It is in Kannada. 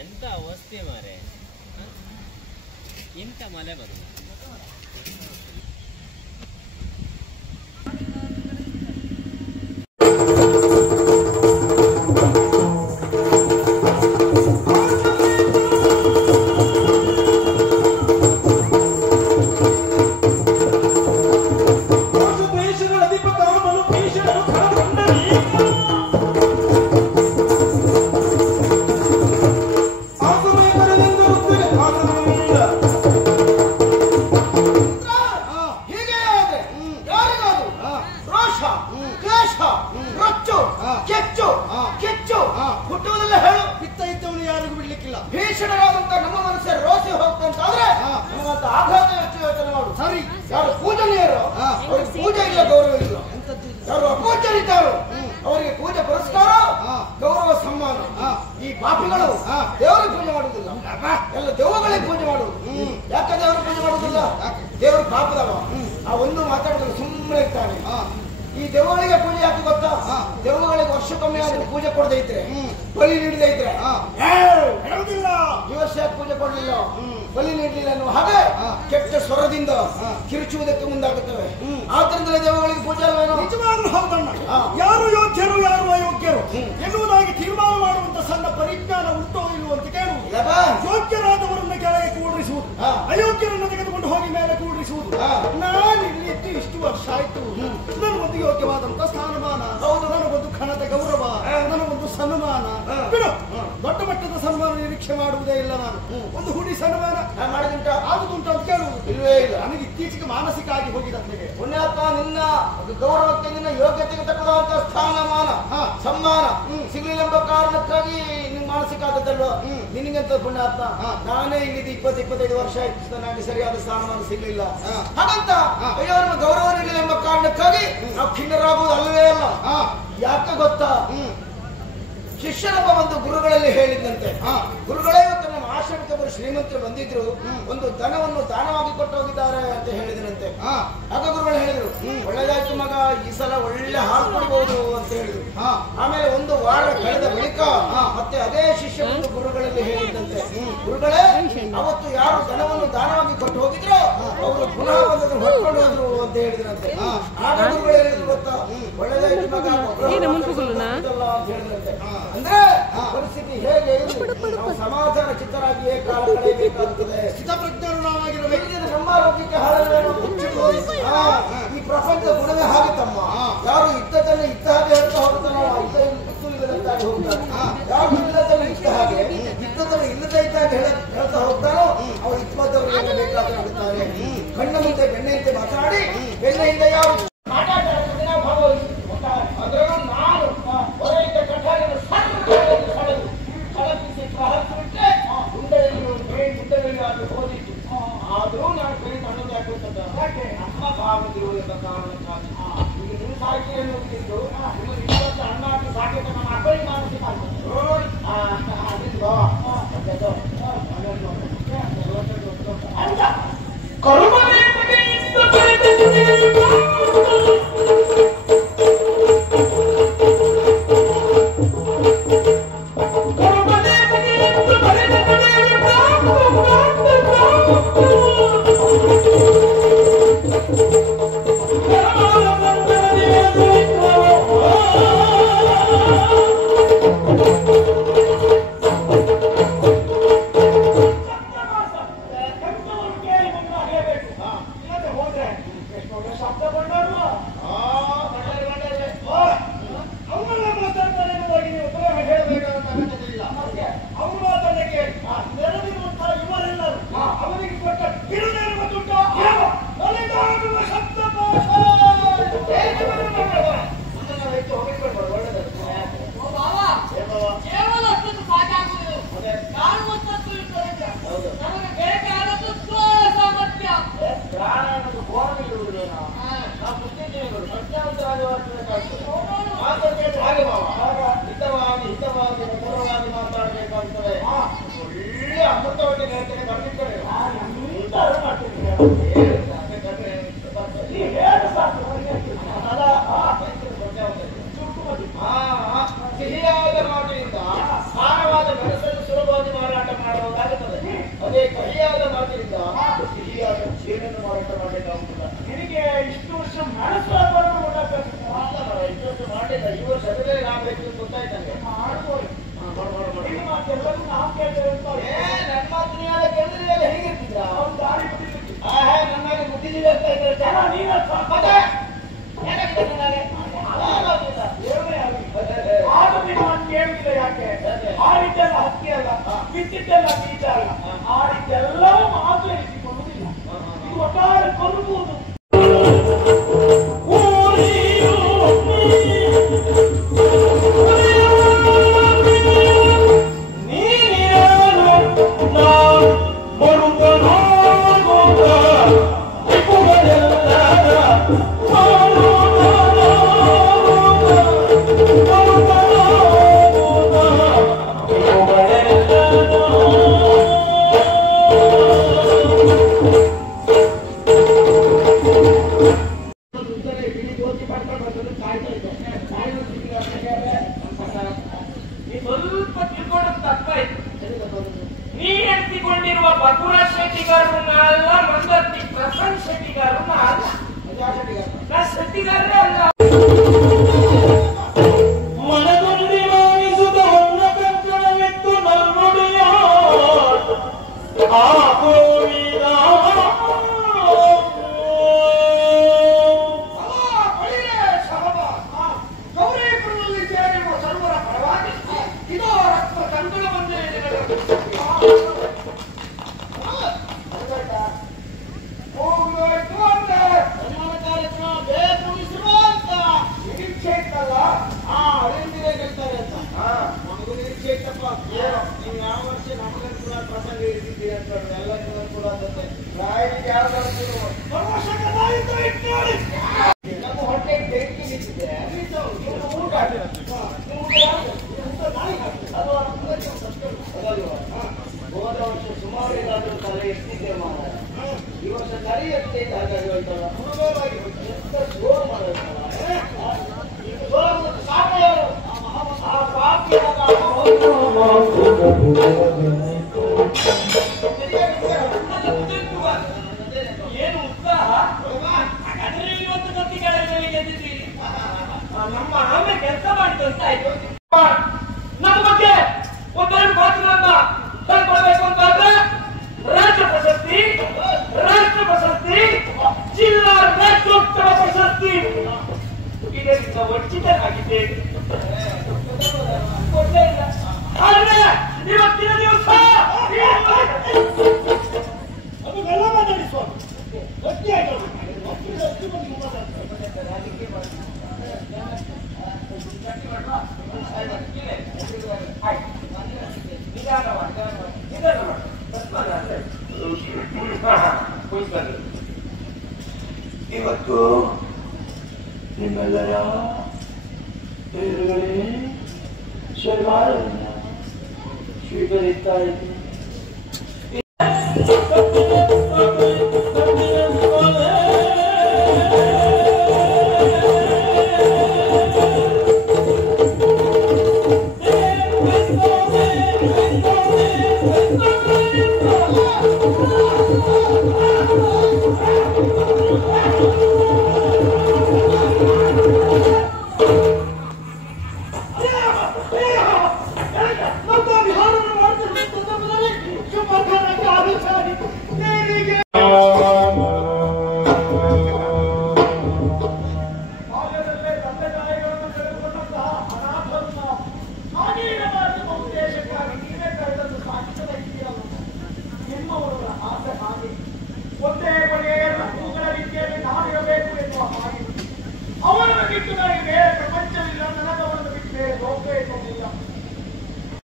ಎಂತ ಅವಸ್ಥೆ ಮಾರೆ, ಇಂಥ ಮಳೆ ಬರುದು. ಭೀಷಣರಾದಂತ ನಮ್ಮ ಮನಸ್ಸೇ ರೋಸಿ ಹೋಗ್ತಂತಾದ್ರೆ ನಮ್ಮಂತ ಆಘಾತ ಎಷ್ಟು ಯೋಚನೆ ಮಾಡು. ಸರಿ, ಯಾರು ಪೂಜನೀಯರು ಅವ್ರಿಗೆ ಪೂಜೆ ಇಲ್ಲ, ಗೌರವ ಇಲ್ಲ. ಯಾರು ಅಪೂಜರಿದ್ದಾರೋ ಅವರಿಗೆ ಪೂಜೆ ಪುರಸ್ಕಾರ ಗೌರವ ಸನ್ಮಾನ. ಈ ಪಾಪಿಗಳು ದೇವರಿಗೆ ಪೂಜೆ ಮಾಡುವುದಿಲ್ಲ, ಎಲ್ಲ ದೆವ್ವಗಳಿಗೆ ಪೂಜೆ ಮಾಡುವುದು. ಯಾಕೆ ದೇವರು ಪೂಜೆ ಮಾಡುವುದಿಲ್ಲ? ದೇವರು ಪಾಪದವ. ಆ ಒಂದು ಮಾತಾಡಿದ್ರೆ ಸುಮ್ಮನೆ ಇರ್ತಾನೆ. ಈ ದೆವ್ವಗಳಿಗೆ ಪೂಜೆ ಯಾಕೆ ಗೊತ್ತಾ? ದೆವ್ವಗಳಿಗೆ ವರ್ಷಕ್ಕೊಮ್ಮೆ ಆದ್ರೂ ಪೂಜೆ ಕೊಡದೇ ಇದ್ರೆ, ಬಲಿ ನೀಡದೇ ಇದ್ರೆ ಹೇಳುವುದಿಲ್ಲ. ಈ ವರ್ಷ ಯಾಕೆ ಪೂಜೆ ಕೊಡಲಿಲ್ಲ, ಬಲಿ ನೀಡಲಿಲ್ಲ ಅನ್ನುವ ಹಾಗೆ ಕೆಟ್ಟ ಸ್ವರದಿಂದ ಕಿರುಚುವುದಕ್ಕೆ ಮುಂದಾಗುತ್ತವೆ. ಆದ್ರಿಂದಲೇ ದೆವ್ವಗಳಿಗೆ ಪೂಜೆ ಅಲ್ವೇನೋ? ನಿಜವಾಗ್ಲೂ ಹೌದಣ್ಣ. ಯಾರು ಯೋಗ್ಯರು ಯಾರು ಅಯೋಗ್ಯರು ಎನ್ನುವುದಾಗಿ ತೀರ್ಮಾನ ಮಾಡುವಂತ ಸಣ್ಣ ಪರಿಜ್ಞಾನ ಉಂಟೋ ಇಲ್ಲವೋ ಅಂತ ಕೇಳುವುದು. ಯೋಗ್ಯರಾದವರನ್ನ ಕೆಳಗೆ ಕೂಡಿಸುವುದು, ಅಯೋಗ್ಯರನ್ನು ತೆಗೆದುಕೊಂಡು ಹೋಗಿ ಮೇಲೆ ಕೂಡಿಸುವುದು. ನಾನು ಇಲ್ಲಿ ಇಷ್ಟು ವರ್ಷ ಆಯ್ತು, ನನಗೊಂದು ಯೋಗ್ಯವಾದಂತ ಸ್ಥಾನಮಾನ, ನನಗೊಂದು ಘನತೆ ಗೌರವ, ನನಗೊಂದು ಸನ್ಮಾನ ಬಿಡು. ದೊಡ್ಡ ಮಟ್ಟದ ಸನ್ಮಾನ ನಿರೀಕ್ಷೆ ಮಾಡುವುದೇ ಇಲ್ಲ ನಾನು. ಒಂದು ಹುಡಿ ಸನ್ಮಾನ ಮಾಡಿದುಂಟ ಆಗುದುಂಟು ಅಂತ ಕೇಳುವುದು ಇಲ್ವೇ ಇಲ್ಲ. ನನಗೆ ಇತ್ತೀಚೆಗೆ ಮಾನಸಿಕ ಆಗಿ ಹೋಗಿದಂತೆ. ಪುಣ್ಯಾತ್ಮ, ನಿನ್ನ ಗೌರವಕ್ಕೆ ನಿನ್ನ ಯೋಗ್ಯತೆಗೆ ತಕ್ಕದಂತ ಸ್ಥಾನಮಾನ ಸನ್ಮಾನ ಸಿಗಲಿಲ್ಲ ಕಾರಣಕ್ಕಾಗಿ ನಿನ್ ಮಾನಸಿಕ ಆದದ್ದಲ್ವ ನಿನಗಂತ. ಪುಣ್ಯಾತ್ಮ, ನಾನೇ ಇಲ್ಲಿ 20-25 ವರ್ಷ ಆಯ್ತು, ನನಗೆ ಸರಿಯಾದ ಸ್ಥಾನಮಾನ ಸಿಗ್ಲಿಲ್ಲ. ಹಾಗಂತ ಅಯ್ಯೋ ನಮ್ಮ ಗೌರವ ನೀಡಲಿಲ್ಲ ಎಂಬ ಕಾರಣಕ್ಕಾಗಿ ನಾವು ಖಿನ್ನರಾಗುವುದು ಅಲ್ಲವೇ ಅಲ್ಲ. ಯಾಕೆ ಗೊತ್ತಾ? ಶಿಷ್ಯನೊಬ್ಬ ಒಂದು ಗುರುಗಳಲ್ಲಿ ಹೇಳಿದ್ದಂತೆ, ಗುರುಗಳೇ ಇವತ್ತು ನಮ್ಮ ಆಶ್ರಮಕ್ಕೆ ಒಬ್ಬರು ಶ್ರೀಮಂತರು ಬಂದಿದ್ರು, ಒಂದು ದನವನ್ನು ದಾನವಾಗಿ ಕೊಟ್ಟು ಹೋಗಿದ್ದಾರೆ ಅಂತ ಹೇಳಿದ್ರಂತೆ. ಆಗ ಗುರುಗಳು ಹೇಳಿದ್ರು, ಒಳ್ಳೆದಾಯ್ತು ಮಗ, ಈ ಸಲ ಒಳ್ಳೆ ಹಾಲು ಕೊಡಬಹುದು ಅಂತ ಹೇಳಿದ್ರು. ಆಮೇಲೆ ಒಂದು ವಾರ ಕಳೆದ ಬಳಿಕ ಮತ್ತೆ ಅದೇ ಶಿಷ್ಯ ಒಂದು ಗುರುಗಳಲ್ಲಿ ಹೇಳಿದ್ದಂತೆ, ಗುರುಗಳೇ ಅವತ್ತು ಯಾರು ದನವನ್ನು ದಾನವಾಗಿ ಕೊಟ್ಟು ಹೋಗಿದ್ರು ಅವರು ಪುನಃ ಬಂದನ್ನು ಹೊಡ್ಕೊಂಡು ಹೋದ್ರು ಅಂತ ಹೇಳಿದ್ರಂತೆ. ಆಗ ಗುರುಗಳು ಹೇಳಿದ್ರು ಗೊತ್ತಾ, ಒಳ್ಳೆದಾಯ್ತು ಮಗ ಅಂತ ಹೇಳಿದ್ರಂತೆ. ಅಂದ್ರೆ ಪರಿಸ್ಥಿತಿ ಹೇಗೆ ನಾವು ಸಮಾಧಾನ ಚಿತ್ತರಾಗಿಯೇ ಕಾಲ ಕಳೆಯಬೇಕಾಗುತ್ತದೆ. ಸ್ಥಿತಪ್ರಜ್ಞರಾಗಿರಬೇಕು. ನಮ್ಮ ಆರೋಗ್ಯಕ್ಕೆ ಹಾಳಾಗಲು ಈ ಪ್ರಪಂಚದ ಗುಣವೇ ಹಾಗೆ ತಮ್ಮ. ಯಾರು ಇದ್ದದನ್ನು ಇದ್ದ ಹಾಗೆ ಹೇಳ್ತಾ ಹೋಗುತ್ತಾನೋ ಇದ್ದು ಇಲ್ಲದಂತಾಗಿ ಹೋಗ್ತಾನೆ. ಯಾರು ಇಲ್ಲದನ್ನು ಇದ್ದ ಹಾಗೆ ಇದ್ದದನ್ನು ಇಲ್ಲದೇ ಇದ್ದಾಗ ಹೇಳ್ತಾ ಹೋಗ್ತಾನೋ ಅವ್ರು ಇದ್ದವರಿಗೆ ಬೇಕಾದ್ರೆ ಆಗುತ್ತಾರೆ. ಕಣ್ಣ ಮುಂದೆ ಬೆಣ್ಣೆಯಂತೆ ಮಾತನಾಡಿ ಬೆಣ್ಣೆಯಿಂದ ಯಾವ ಅದರಲ್ಲೂ ನಾನು ಹೊರಗಿದ್ದ ಕಠಾರಿಯನ್ನು ಸಳಪಿಸಿ ಪ್ರಹರಿಸಿಬಿಟ್ಟೆ ಗುಂಡದಲ್ಲಿ ಅದು ಹೋದಿತ್ತು. ಆದರೂ ನಾನು ಕೈ ತಣ್ಣದಾಗುತ್ತದೆ. ನಮ್ಮ ಭಾವದಿರು ಎಂಬ ಕಾರಣಕ್ಕಾಗಿ ಈಗ ನಿಮ್ಮ ಸಾಹಿತ್ಯವನ್ನು ಹೋಗಿದ್ದು ನಿಮಗೆ ಅಣ್ಣ ಹಾಕಿ ಸಾಕಿದ ನಮ್ಮ ಅಬ್ಬರಿ ಮಾನಸಿಕ ಸಿಹಿಯಾದ ಮಾತಿನಿಂದ ಸಾರವಾದ ಮನಸ್ಸನ್ನು ಸುಲಭವಾಗಿ ನಮಗೆ ಕಹಿಯಾದ ಮಾತಿನಿಂದ ಸಿಹಿಯಾದ ಜೀವನ ಮಾರಾಟ ಮಾಡಬೇಕಾಗುತ್ತಿಲ್ಲ. ನಿನಗೆ ಇಷ್ಟು ವರ್ಷ ಮೆಣಸು ವ್ಯಾಪಾರ ಮಾಡಬೇಕು. ಇಷ್ಟು ವರ್ಷ ಮಾಡಲಿಲ್ಲ, ಈ ವರ್ಷ ಅದರಲ್ಲೇ ಲಾಭ ಹೆಚ್ಚು ಗೊತ್ತಾಯ್ತಂಗೆ. ಮಾಡ್ಬೋದು. ನನ್ನ ಮಾತೆಲ್ಲರೂ ನಾವು ಕೇಳ್ತೇವೆ. ಮಾತು ನೀವೆಲ್ಲ ಕೇಳಿದ್ರೆ ಎಲ್ಲ ಹೇಗಿರ್ತಿದ್ರ? ಅವ್ರು ದಾರಿ ಬಿಟ್ಟಿದ್ರು. ನನ್ನಾಗೆ ಬುದ್ಧಿಜೀವಿ ಅಂತ ಇದ್ರೆ ನೀವೇ ಮತ್ತೆ ಏನಾಗಿದೆ ನನಗೆ? ಆದ್ರೂ ನೀವು ಕೇಳುದಿಲ್ಲ ಯಾಕೆ? ಆಡಿದ್ದೆಲ್ಲ ಹಕ್ಕಿ ಅಲ್ಲ, ಬಿಟ್ಟಿದ್ದೆಲ್ಲ ಬೀಜ ಅಲ್ಲ. ಆಡಿದ್ದೆಲ್ಲವೂ ಮಾತ್ರ ಇರಿಸಿಕೊಳ್ಳುವುದಿಲ್ಲ. ಇದು ಒಟ್ಟಾರೆ ಕೊಲ್ಲುವುದು. ಸ್ವಲ್ಪ ತಿಳ್ಕೊಳ್ಳೋದು ತಪ್ಪಾಯ್ತು. ನೀ ಎತ್ತಿಕೊಂಡಿರುವ ಬಕುರ ಶೆಟ್ಟಿಗಾರನ ಅಲ್ಲ, ಮಂದತ್ತಿ ಪ್ರಸನ್ನ ಶೆಟ್ಟಿಗಾರನ ಅಲ್ಲ, ಶೆಟ್ಟಿಗಾರೇ ಅಲ್ಲ. ಮನದಲ್ಲಿ ಮಾನಿಸುತ್ತ ಹೊನ್ನ ಕಂಕಣವಿತ್ತು ನಲ್ನುಡಿಯ ಆ ಗೋವಿದ ಗೌರೀಪುರದಲ್ಲಿ ಸೇರಿರುವ ಸರ್ವರ ಪರವಾಗಿ ಇದೋ ರಕ್ತ ಕಂಕಣ ಬಂದಿದೆ. ನಿರೀಕ್ಷೆ ಇತ್ತಲ್ಲ, ಅಳಿಂದಿರೇ ಗೆಲ್ತಾರೆ ಅಂತ ನಮಗೂ ನಿರೀಕ್ಷೆ ಇತ್ತಪ್ಪ. ನೀವು ಯಾವ ವರ್ಷ ನಮಗೂ ಕೂಡ ಪ್ರಸಂಗ ಇರಿಸಿದ್ದೀರಿ ಅಂತ ಎಲ್ಲರಿಗೂ ಕೂಡ ರಾಯರಿಗೆ ಯಾವ್ದಾದ್ರು ನಮ್ಮ ಹೊಟ್ಟೆ ಬೆಂಕಿ ನಿಂತಿದೆ. ಊಟ ಹೋದ ವರ್ಷ ಸುಮಾರು ಏನಾದರೂ ತಲೆ ಎಷ್ಟಿದೆ ಮಾಡ, ಈ ವರ್ಷ ತಲೆ ಎಷ್ಟೈತೆ ಹಾಗಾಗಿ ಹೋಯ್ತಲ್ಲ, ಹುಡುಗರಾಗಿ ಎಂತ ಜೋರು ಮಾಡೋದಲ್ಲ. ಏನು ಉತ್ಸಾಹ! ಹಾಗಾದ್ರೆ ಇವತ್ತು ಕತ್ತಿಗಳ ಮೇಲೆ ಗೆದ್ದಿದ್ದೀರಿ. ನಮ್ಮ ಆಮೆ ಕೆಲಸ ಮಾಡಿದ್ದು ಅಂತ ಆಯ್ತು. ನಮ್ಮ ಬಗ್ಗೆ ಒಂದೆರಡು ಮಾತುಗಳನ್ನ ಹೇಳ್ಕೊಳ್ಬೇಕು ಅಂತಾದ್ರೆ ರಾಜ್ಯ ಪ್ರಶಸ್ತಿ, ರಾಷ್ಟ್ರ ಪ್ರಶಸ್ತಿ, ಜಿಲ್ಲಾ ರಾಜ್ಯೋತ್ಸವ ಪ್ರಶಸ್ತಿ ಇದರಿಂದ ವಂಚಿತರಾಗಿದ್ದೇವೆ. ಕೊಟ್ಟೇ ಇಲ್ಲ. ಆದ್ರೆ ಇವತ್ತಿನ ದಿವಸ ಅದನ್ನೆಲ್ಲ ಮಾತಾಡಿಸುವ ಗಟ್ಟಿಯಾಗಿ ಇವತ್ತು ನಿಮ್ಮೆಲ್ಲರ ಎದುರುಗಡೆ ಸ್ವೀಕರಿಸ್ತಾ ಇದ್ದೀನಿ.